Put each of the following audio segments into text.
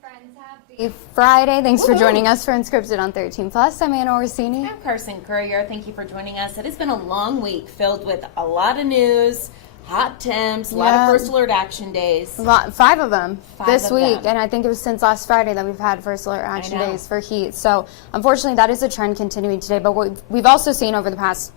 friends, happy Friday. Thanks for joining us for Unscripted on 13 Plus. I'm Anna Orsini. I'm Carson Courier. Thank you for joining us. It has been a long week filled with a lot of news, hot temps, a lot of first alert action days. Five of them this week, them. And I think it was since last Friday that we've had first alert action days for heat. So unfortunately, that is a trend continuing today. But what we've also seen over the past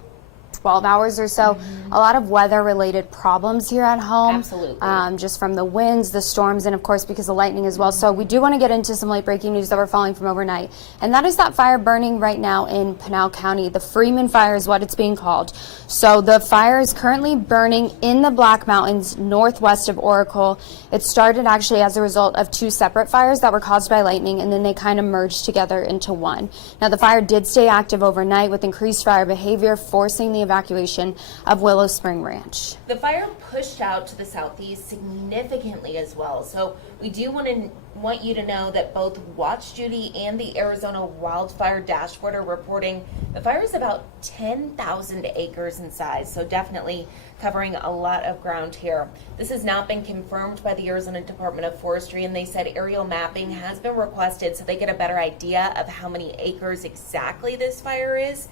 12 hours or so, a lot of weather-related problems here at home. Absolutely. Just from the winds, the storms, and of course because of lightning as well. So we do want to get into some late breaking news that we're following from overnight. And that is that fire burning right now in Pinal County. The Freeman Fire is what it's being called. So the fire is currently burning in the Black Mountains northwest of Oracle. It started actually as a result of two separate fires that were caused by lightning, and then they kind of merged together into one. Now the fire did stay active overnight with increased fire behavior, forcing the evacuation of Willow Spring Ranch. The fire pushed out to the southeast significantly as well. So we do want you to know that both Watch Duty and the Arizona Wildfire Dashboard are reporting the fire is about 10,000 acres in size. So definitely covering a lot of ground here. This has not been confirmed by the Arizona Department of Forestry, and they said aerial mapping has been requested so they get a better idea of how many acres exactly this fire is.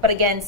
But again,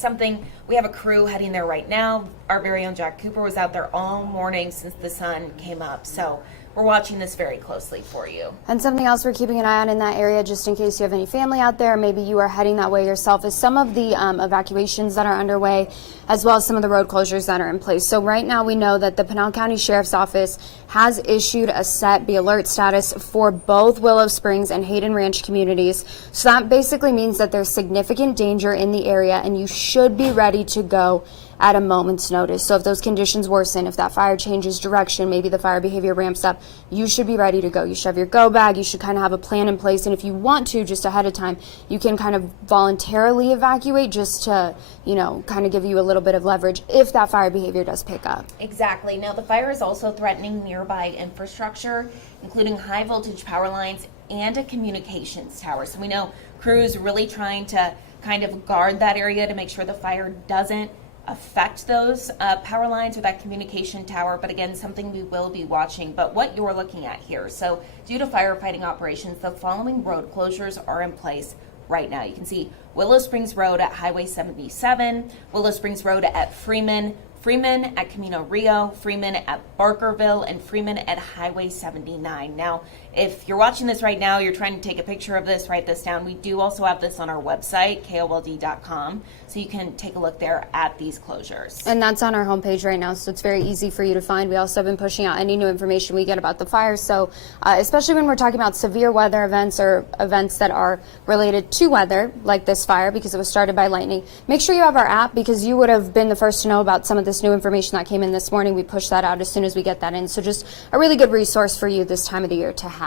we have a crew heading there right now. Our very own Jack Cooper was out there all morning since the sun came up. So we're watching this very closely for you. And something else we're keeping an eye on in that area, just in case you have any family out there, maybe you are heading that way yourself, is some of the evacuations that are underway, as well as some of the road closures that are in place. So right now we know that the Pinal County Sheriff's Office has issued a Set B alert status for both Willow Springs and Hayden Ranch communities. So that basically means that there's significant danger in the area and you should be ready to go at a moment's notice. So if those conditions worsen, if that fire changes direction, maybe the fire behavior ramps up, you should be ready to go. You should have your go bag. You should kind of have a plan in place. And if you want to, just ahead of time, you can kind of voluntarily evacuate just to, kind of give you a little bit of leverage if that fire behavior does pick up. Exactly. Now the fire is also threatening nearby infrastructure, including high voltage power lines and a communications tower. So we know crews really trying to kind of guard that area to make sure the fire doesn't affect those power lines or that communication tower, but again, something we will be watching. But what you're looking at here, so due to firefighting operations, the following road closures are in place right now. You can see Willow Springs Road at Highway 77, Willow Springs Road at Freeman at Camino Rio, Freeman at Barkerville, and Freeman at Highway 79. Now, if you're watching this right now, you're trying to take a picture of this, write this down. We do also have this on our website, KOLD.com, so you can take a look there at these closures. And that's on our homepage right now, so it's very easy for you to find. We also have been pushing out any new information we get about the fire, so especially when we're talking about severe weather events or events that are related to weather, like this fire, because it was started by lightning, make sure you have our app, because you would have been the first to know about some of this new information that came in this morning. We push that out as soon as we get that in, so just a really good resource for you this time of the year to have.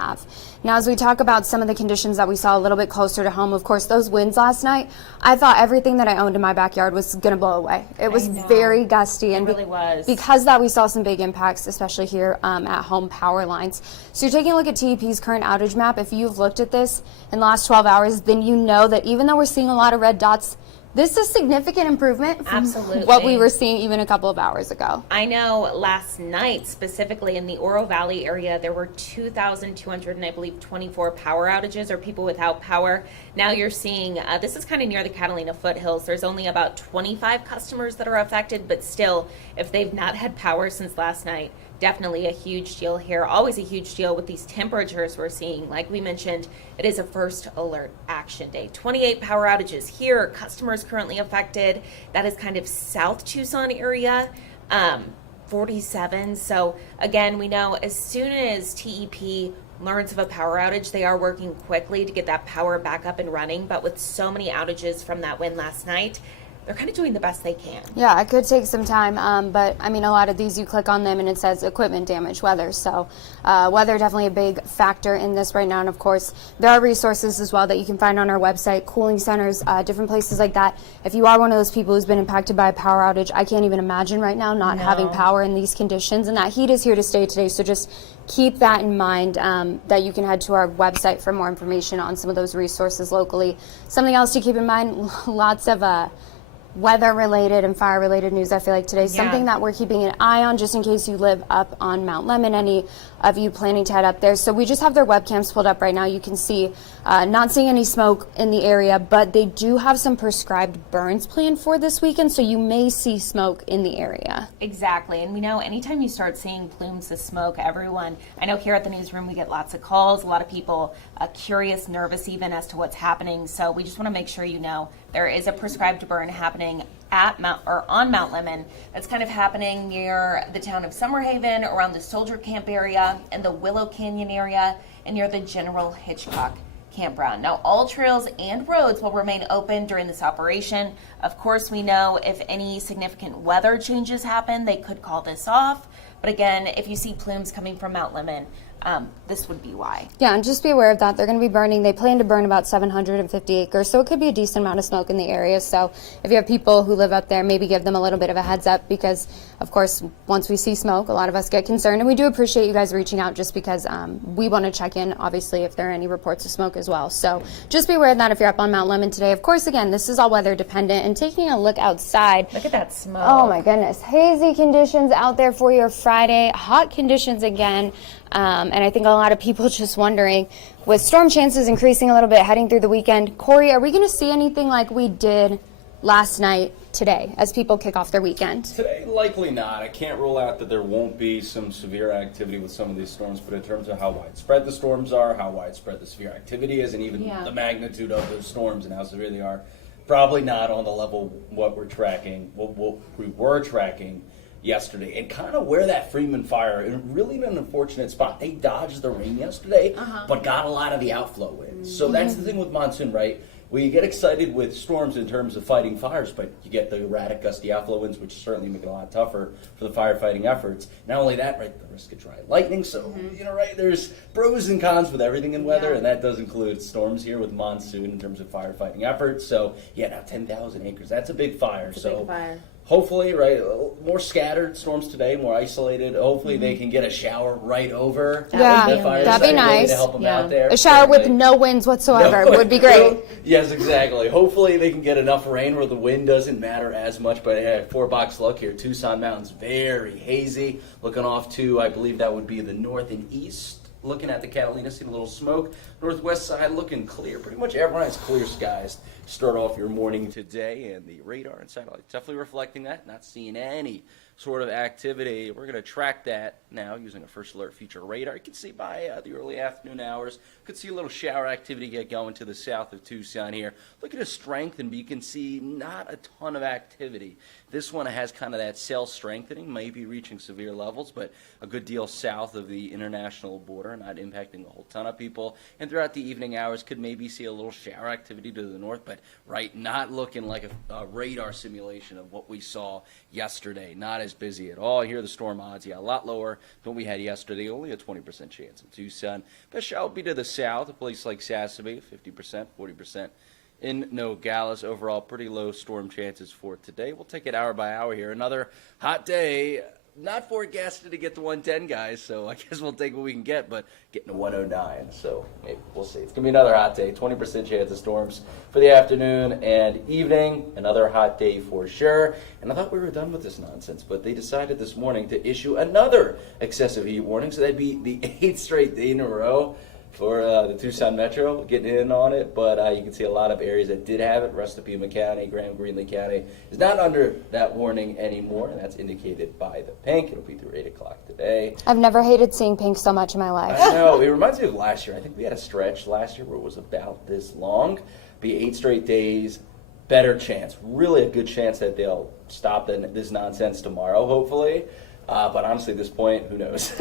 Now, as we talk about some of the conditions that we saw a little bit closer to home, of course, those winds last night, I thought everything that I owned in my backyard was going to blow away. It was very gusty. And it really was. Because of that, we saw some big impacts, especially here at home power lines. So you're taking a look at TEP's current outage map. If you've looked at this in the last 12 hours, then you know that even though we're seeing a lot of red dots, this is significant improvement from what we were seeing even a couple of hours ago. I know last night, specifically in the Oro Valley area, there were 2,200 and I believe 24 power outages or people without power. Now you're seeing, this is kind of near the Catalina foothills. There's only about 25 customers that are affected, but still, if they've not had power since last night, definitely a huge deal here. Always a huge deal with these temperatures we're seeing. Like we mentioned, it is a first alert action day. 28 power outages here. Customers currently affected. That is kind of South Tucson area. 47. So again, we know as soon as TEP learns of a power outage, they are working quickly to get that power back up and running. But with so many outages from that wind last night, they're kind of doing the best they can. Yeah, it could take some time, but I mean, a lot of these, you click on them and it says equipment damage, weather. So weather definitely a big factor in this right now. And of course, there are resources as well that you can find on our website, cooling centers, different places like that. If you are one of those people who's been impacted by a power outage, I can't even imagine right now not having power in these conditions. And that heat is here to stay today. So just keep that in mind, that you can head to our website for more information on some of those resources locally. Something else to keep in mind, lots of weather-related and fire-related news, I feel like today. Something that we're keeping an eye on just in case you live up on Mount Lemmon, any of you planning to head up there. So we just have their webcams pulled up right now. You can see not seeing any smoke in the area, but they do have some prescribed burns planned for this weekend, so you may see smoke in the area. Exactly. And we know anytime you start seeing plumes of smoke, everyone, I know here at the newsroom we get lots of calls, a lot of people curious, nervous even as to what's happening. So we just want to make sure you know there is a prescribed burn happening at on Mount Lemmon. That's kind of happening near the town of Summerhaven, around the Soldier Camp area, and the Willow Canyon area, and near the General Hitchcock campground. Now, all trails and roads will remain open during this operation. Of course, we know if any significant weather changes happen, they could call this off. But again, if you see plumes coming from Mount Lemmon, this would be why. Yeah, and just be aware of that. They're going to be burning. They plan to burn about 750 acres, so it could be a decent amount of smoke in the area. So if you have people who live up there, maybe give them a little bit of a heads up because, of course, once we see smoke, a lot of us get concerned. And we do appreciate you guys reaching out just because we want to check in, obviously, if there are any reports of smoke as well. So just be aware of that if you're up on Mount Lemmon today. Of course, again, this is all weather dependent. And taking a look outside. Look at that smoke. Oh, my goodness. Hazy conditions out there for your Friday. Hot conditions again. And I think a lot of people just wondering, with storm chances increasing a little bit heading through the weekend, Corey, are we going to see anything like we did last night today as people kick off their weekend? Today, likely not. I can't rule out that there won't be some severe activity with some of these storms, but in terms of how widespread the storms are, how widespread the severe activity is, and even the magnitude of those storms and how severe they are, probably not on the level what we're tracking, what we were tracking yesterday, and kind of where that Freeman Fire, and really in an unfortunate spot. They dodged the rain yesterday, but got a lot of the outflow winds. So that's the thing with monsoon, right? We get excited with storms in terms of fighting fires, but you get the erratic gusty outflow winds, which certainly make it a lot tougher for the firefighting efforts. Not only that, right, the risk of dry lightning. So, right, there's pros and cons with everything in weather, and that does include storms here with monsoon in terms of firefighting efforts. So, now 10,000 acres, that's a big fire. It's a big fire. Hopefully, right, more scattered storms today, more isolated. Hopefully they can get a shower right over the fire that'd site, be nice. to help them out there. A shower with no winds whatsoever would be great. Yes, exactly. Hopefully they can get enough rain where the wind doesn't matter as much. But 4-box look here, Tucson Mountains, very hazy. Looking off to, I believe that would be the north and east. Looking at the Catalina, seeing a little smoke. Northwest side looking clear. Pretty much everyone has clear skies to start off your morning today. And the radar and satellite definitely reflecting that. Not seeing any sort of activity. We're going to track that now using a first alert feature radar. You can see by the early afternoon hours. Could see a little shower activity get going to the south of Tucson here. Look at the strength, and you can see not a ton of activity. This one has kind of that cell strengthening, maybe reaching severe levels, but a good deal south of the international border, not impacting a whole ton of people. And throughout the evening hours, could maybe see a little shower activity to the north, but not looking like a radar simulation of what we saw yesterday. Not as busy at all. Here the storm odds, a lot lower than what we had yesterday. Only a 20% chance in Tucson. Best shot would be to the south, a place like Sassabee, 50%, 40%. In Nogales, overall pretty low storm chances for today. We'll take it hour by hour here. Another hot day. Not forecasted to get to 110, guys, so I guess we'll take what we can get, but getting to 109, so maybe we'll see. It's going to be another hot day, 20% chance of storms for the afternoon and evening. Another hot day for sure. And I thought we were done with this nonsense, but they decided this morning to issue another excessive heat warning, so that'd be the 8th straight day in a row for the Tucson Metro, getting in on it, but you can see a lot of areas that did have it. Rest of Pima County, Graham-Greenlee County is not under that warning anymore, and that's indicated by the pink. It'll be through 8 o'clock today. I've never hated seeing pink so much in my life. I know. It reminds me of last year. I think we had a stretch last year where it was about this long. Be 8 straight days, better chance, really a good chance that they'll stop this nonsense tomorrow, hopefully. But honestly, at this point, who knows?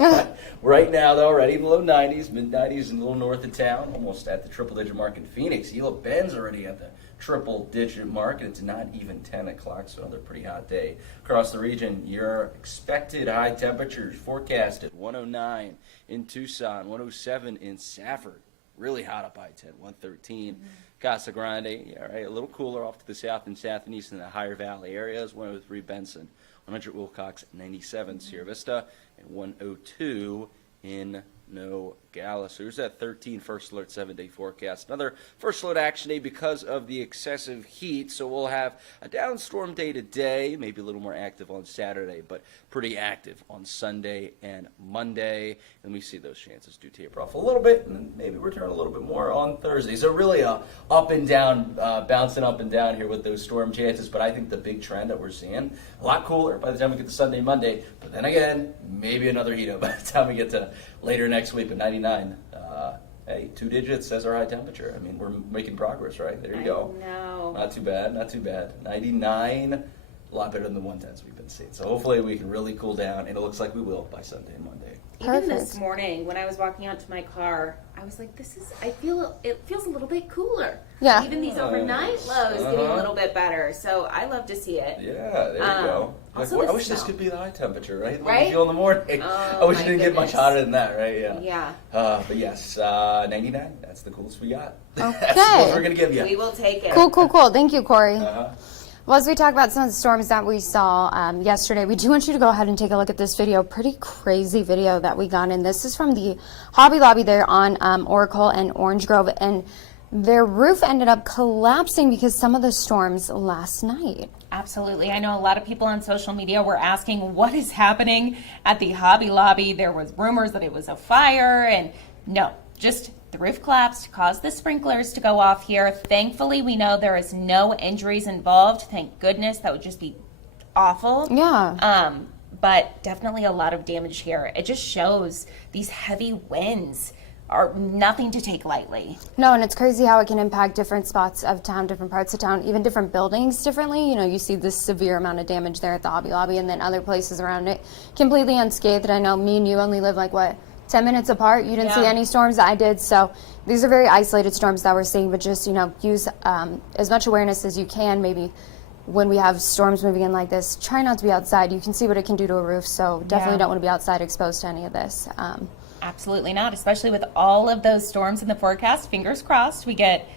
Right now, though, already in the low 90s, mid-90s, and a little north of town, almost at the triple-digit mark in Phoenix. Yellow Bend's already at the triple-digit mark, and it's not even 10 o'clock, so another pretty hot day. Across the region, your expected high temperatures forecasted 109 in Tucson, 107 in Safford. Really hot up I-10, 113. Casa Grande, a little cooler off to the south and south and east in the higher valley areas, 103 Benson. 100 Wilcox, 97 Sierra Vista, and 102 in no gala. So here's that 13 first alert 7-day forecast. Another first alert action day because of the excessive heat. So we'll have a downstorm day today, maybe a little more active on Saturday, but pretty active on Sunday and Monday. And we see those chances do taper off a little bit and maybe return a little bit more on Thursday. So really a up and down, bouncing up and down here with those storm chances. But I think the big trend that we're seeing, a lot cooler by the time we get to Sunday, Monday. But then again, maybe another heat up by the time we get to later next week. But 99, hey, 2 digits as our high temperature. I mean, we're making progress, right? There you go. No. Not too bad, not too bad. 99, a lot better than the 110s we've been seeing. So hopefully we can really cool down, and it looks like we will by Sunday and Monday. Even this morning, when I was walking out to my car, I was like, it feels a little bit cooler. Yeah. Even these overnight lows getting a little bit better. So I love to see it. Yeah, there you go. Like, also I wish smell. this could be the high temperature, right? What Right? you feel in the morning. Oh, I wish it my didn't get much goodness. hotter than that, right? Yeah. Yeah. But yes, 99, that's the coolest we got. Okay. That's what we're going to give you. We will take it. Cool. Thank you, Corey. Uh-huh. Well, as we talk about some of the storms that we saw yesterday, we do want you to go ahead and take a look at this video. Pretty crazy video that we got in. This is from the Hobby Lobby there on Oracle and Orange Grove, and their roof ended up collapsing because some of the storms last night. Absolutely. I know a lot of people on social media were asking what is happening at the Hobby Lobby. There was rumors that it was a fire, and no, just the roof collapsed, caused the sprinklers to go off here. Thankfully, we know there is no injuries involved. Thank goodness. That would just be awful. Yeah. But definitely a lot of damage here. It just shows these heavy winds are nothing to take lightly. No, and it's crazy how it can impact different spots of town, different parts of town, even different buildings differently. You know, you see this severe amount of damage there at the Hobby Lobby, and then other places around it completely unscathed. I know me and you only live like, 10 minutes apart. You didn't see any storms. I did. So these are very isolated storms that we're seeing, but just, use as much awareness as you can. Maybe when we have storms moving in like this, try not to be outside. You can see what it can do to a roof. So definitely don't want to be outside exposed to any of this. Absolutely not, especially with all of those storms in the forecast. Fingers crossed we get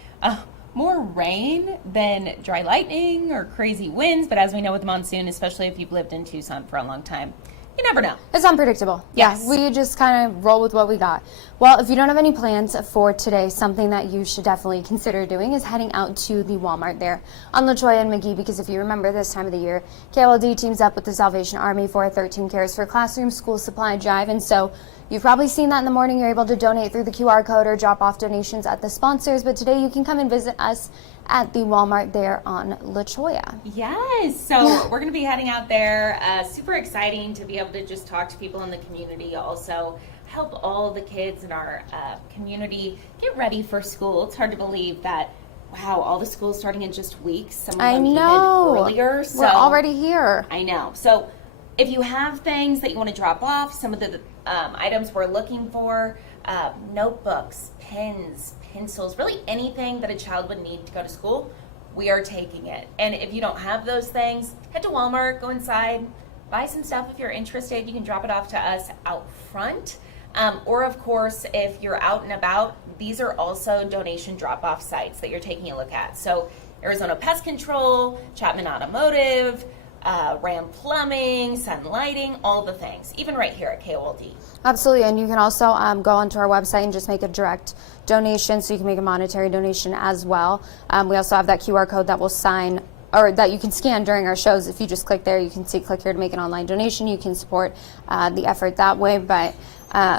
more rain than dry lightning or crazy winds. But as we know with the monsoon, especially if you've lived in Tucson for a long time, you never know. It's unpredictable. Yes. Yeah, we just kind of roll with what we got. Well, if you don't have any plans for today, something that you should definitely consider doing is heading out to the Walmart there on La Cholla and McGee, because if you remember this time of the year, KLD teams up with the Salvation Army for a 13 Cares for Classroom School Supply Drive, and so you've probably seen that in the morning. You're able to donate through the QR code or drop off donations at the sponsors, but today you can come and visit us at the Walmart there on La Cholla. Yes, so we're going to be heading out there. Super exciting to be able to just talk to people in the community, also help all the kids in our community get ready for school. It's hard to believe that, wow, all the schools starting in just weeks. Some of them even earlier. So we're already here. I know. So if you have things that you want to drop off, some of the items we're looking for, notebooks, pens, pencils, really anything that a child would need to go to school, we are taking it. And if you don't have those things, head to Walmart, go inside, buy some stuff. If you're interested, you can drop it off to us out front. Or of course, if you're out and about, these are also donation drop-off sites that you're taking a look at. So Arizona Pest Control, Chapman Automotive, Ram Plumbing, Sun Lighting, all the things, even right here at KOLD. Absolutely, and you can also go onto our website and just make a direct donation, so you can make a monetary donation as well. We also have that QR code that will sign, or that you can scan during our shows. If you just click there, you can see click here to make an online donation. You can support the effort that way, but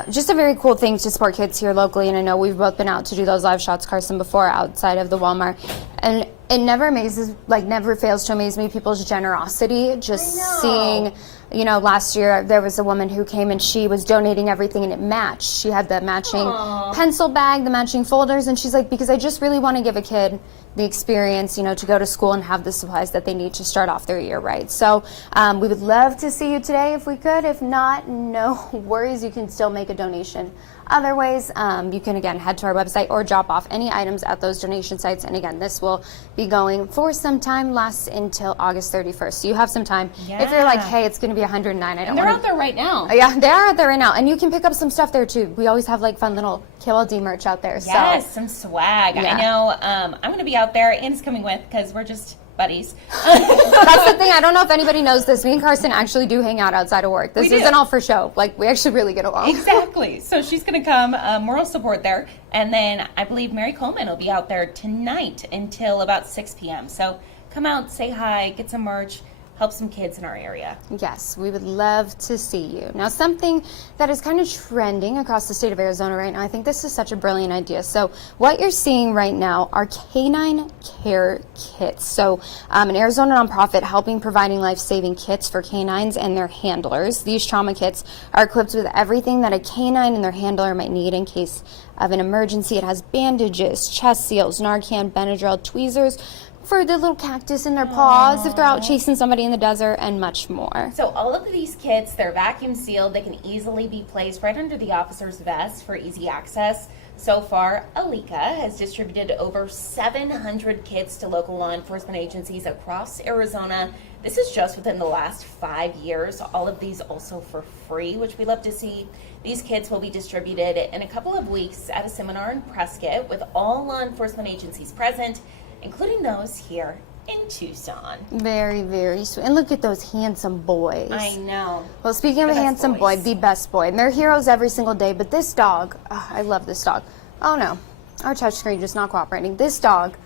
just a very cool thing to support kids here locally. And I know we've both been out to do those live shots, Carson, before outside of the Walmart, and it never fails to amaze me, people's generosity. Just seeing, last year there was a woman who came and she was donating everything and it matched. She had the matching pencil bag, the matching folders, and she's like, because I just really want to give a kid the experience, to go to school and have the supplies that they need to start off their year right. So we would love to see you today if we could. If not, no worries. You can still make a donation other ways. You can, again, head to our website or drop off any items at those donation sites. And again, this will be going for some time, lasts until August 31st. So you have some time. Yeah. If you're like, hey, it's going to be 109, And they're out there right now. Yeah, they are out there right now. And you can pick up some stuff there too. We always have fun little KLD merch out there. Yes, some swag. Yeah. I know I'm going to be out there, and it's coming with, because we're just buddies. That's the thing. I don't know if anybody knows this. Me and Carson actually do hang out outside of work. This isn't all for show. Like, we actually really get along. Exactly. So she's going to come, moral support there. And then I believe Mary Coleman will be out there tonight until about 6 p.m. So come out, say hi, get some merch, help some kids in our area. Yes, we would love to see you. Now, something that is kind of trending across the state of Arizona right now, I think this is such a brilliant idea. So what you're seeing right now are canine care kits. So an Arizona nonprofit helping providing life-saving kits for canines and their handlers. These trauma kits are equipped with everything that a canine and their handler might need in case of an emergency. It has bandages, chest seals, Narcan, Benadryl, tweezers, for the little cactus in their paws if they're out chasing somebody in the desert, and much more. So all of these kits, they're vacuum sealed. They can easily be placed right under the officer's vest for easy access. So far, Alika has distributed over 700 kits to local law enforcement agencies across Arizona. This is just within the last 5 years. All of these also for free, which we love to see. These kits will be distributed in a couple of weeks at a seminar in Prescott with all law enforcement agencies present, including those here in Tucson. Very, very sweet. And look at those handsome boys. I know. Well, speaking of a handsome boy, the best boy. And they're heroes every single day. But this dog, I love this dog. Oh no, our touchscreen just not cooperating. This dog,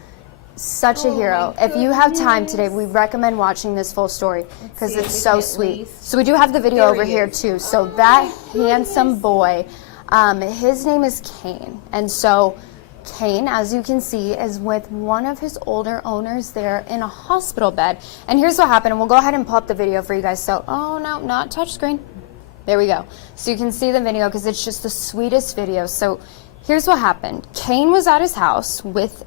such a hero. If you have time today, we recommend watching this full story because it's so sweet. So we do have the video over here too. So that handsome boy, his name is Kane. And so Kane, as you can see, is with one of his older owners there in a hospital bed. And here's what happened. And we'll go ahead and pull up the video for you guys. So, oh no, not touchscreen. There we go. So you can see the video because it's just the sweetest video. So here's what happened. Kane was at his house with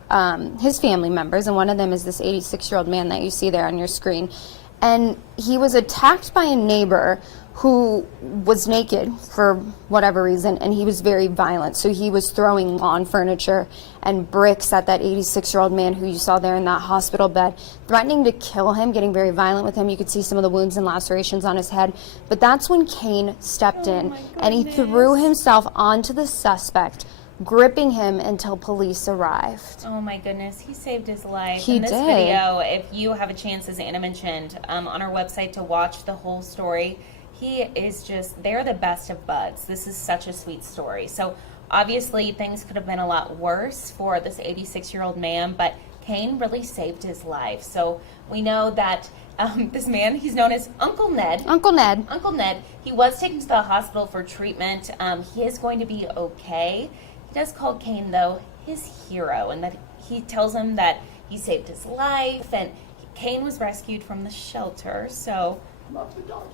his family members, and one of them is this 86-year-old man that you see there on your screen. And he was attacked by a neighbor who was naked for whatever reason, and he was very violent. So he was throwing lawn furniture and bricks at that 86-year-old man who you saw there in that hospital bed, threatening to kill him, getting very violent with him. You could see some of the wounds and lacerations on his head. But that's when Kane stepped in, and he threw himself onto the suspect, gripping him until police arrived. Oh my goodness, he saved his life. He in this did. video, if you have a chance, as Anna mentioned, on our website to watch the whole story, he is just, they're the best of buds. This is such a sweet story. So obviously things could have been a lot worse for this 86-year-old man, but Kane really saved his life. So we know that this man, he's known as Uncle Ned. Uncle Ned. Uncle Ned, he was taken to the hospital for treatment. He is going to be okay. He does call Kane, though, his hero, and that he tells him that he saved his life, and Kane was rescued from the shelter. So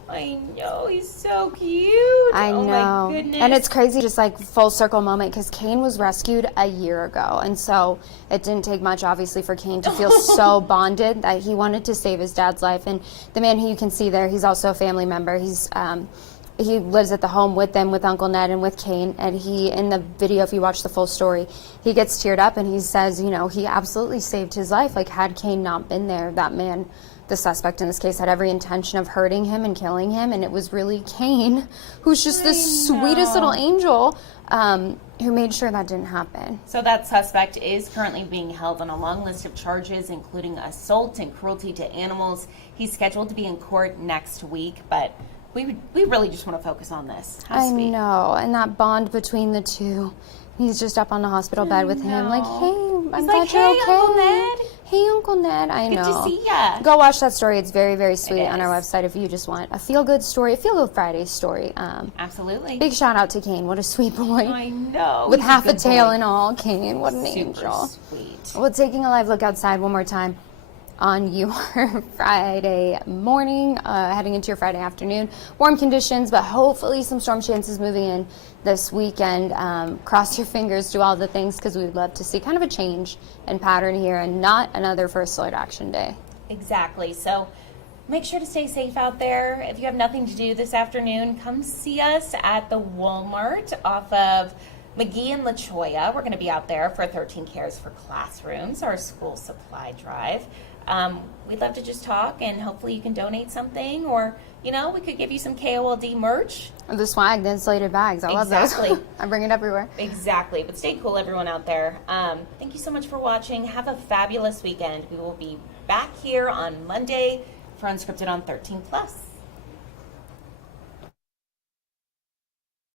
I know, he's so cute. I know. Oh my goodness. And it's crazy, just like full circle moment, because Kane was rescued a year ago. And so it didn't take much, obviously, for Kane to feel so bonded that he wanted to save his dad's life. And the man who you can see there, he's also a family member. He lives at the home with them, with Uncle Ned and with Kane. And he, in the video, if you watch the full story, he gets teared up and he says, you know, he absolutely saved his life. Like, had Kane not been there, that man, the suspect in this case, had every intention of hurting him and killing him. And it was really Kane, who's just this sweetest little angel, who made sure that didn't happen. So that suspect is currently being held on a long list of charges, including assault and cruelty to animals. He's scheduled to be in court next week, but we really just want to focus on this. How I sweet. know, and that bond between the two. He's just up on the hospital bed with him, like, hey, I'm glad you're okay. Uncle Ned. Hey, Uncle Ned. I know. Good to see ya. Go watch that story. It's very, very sweet on our is. website if you just want a feel-good story, a feel-good Friday story. Absolutely. Big shout out to Kane. What a sweet boy. I know. With He's half a good tail boy. and all. Kane, what an Super angel. sweet. Well, taking a live look outside one more time on your Friday morning, heading into your Friday afternoon. Warm conditions, but hopefully some storm chances moving in this weekend. Cross your fingers, do all the things, because we'd love to see kind of a change in pattern here and not another First Alert Action Day. Exactly. So make sure to stay safe out there. If you have nothing to do this afternoon, come see us at the Walmart off of McGee and La Choya. We're going to be out there for 13 Cares for Classrooms, our school supply drive. We'd love to just talk, and hopefully you can donate something, or, you know, we could give you some KOLD merch. The swag, the insulated bags. I love those. Exactly. I bring it everywhere. Exactly. But stay cool, everyone out there. Thank you so much for watching. Have a fabulous weekend. We will be back here on Monday for Unscripted on 13 Plus.